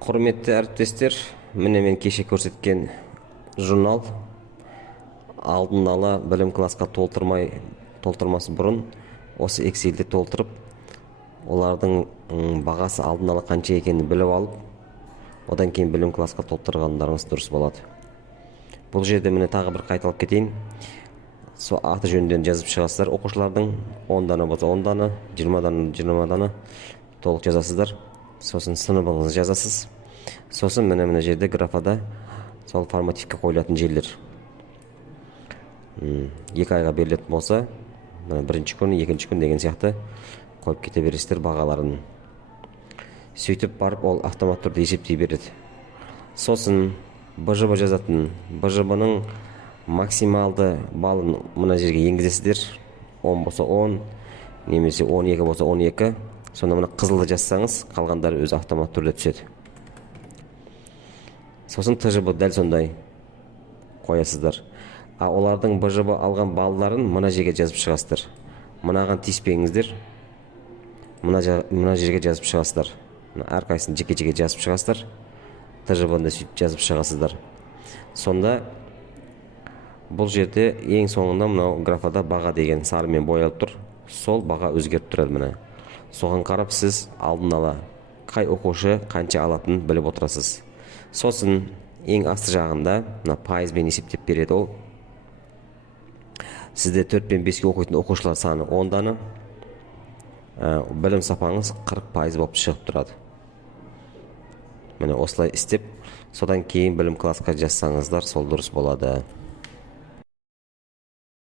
Құрметті әріптестер, міне мен кеше көрсеткен журнал алдын ала білім классқа толтырмас бұрын осы Excel'де толтырып, олардың бағасы алдын ала қанша екенін біліп алып, одан кейін білім классқа толтырғандарыңыз дұрыс болады. Бұл жерде міне тағы бір қайталап кетейін. Сол аты жөнден жазып шығасыздар. Оқушылардың 10 дана болса 10 дана, 20 дана 20 дана толық жазасыздар. Сосын сыныбыңызды жазасыз. Сосын міне жерде графада сол формативке қойылатын жерлер. 2 айға берілетін болса, бірінші күн, екінші күн деген сияқты қойып кете бересіздер бағаларын. Сөйтіп барып ол автомат түрде есептей береді. Сосын БЖБ жазатын. БЖБ-ның максималды балын мына жерге енгізесіздер. 10 болса 10, немесе 12 болса 12. Сонда мына қызылды жазсаңыз, қалғандары өз автомат түрде түседі. Сосын ТЖБ дәл сондай қоясыздар. Олардың БЖБ алған балларын мына жерге жазып шығасыздар. Мынаған тиіспеңіздер. Мына жерге жазып шығасыздар. Әрқайсысын жеке-жеке жазып шығасыздар. ТЖБ-ны сөйтіп жазып шығасыздар. Сонда бұл жерде ең соңында мынау графада баға деген сарымен боялып тұр. Сол баға өзгеріп тұрады міне. Соған қарап сіз алдын ала қай оқушы қанша алатынын біліп отырасыз. Сосын ең асты жағында мына пайызбен есептеп береді ол. Сізде 4 пен 5-ке оқитын оқушылар саны 10 дана. Білім сапаңыз 40% болып шығып тұрады. Міне осылай істеп, содан кейін білім классқа жазсаңыздар сол дұрыс болады.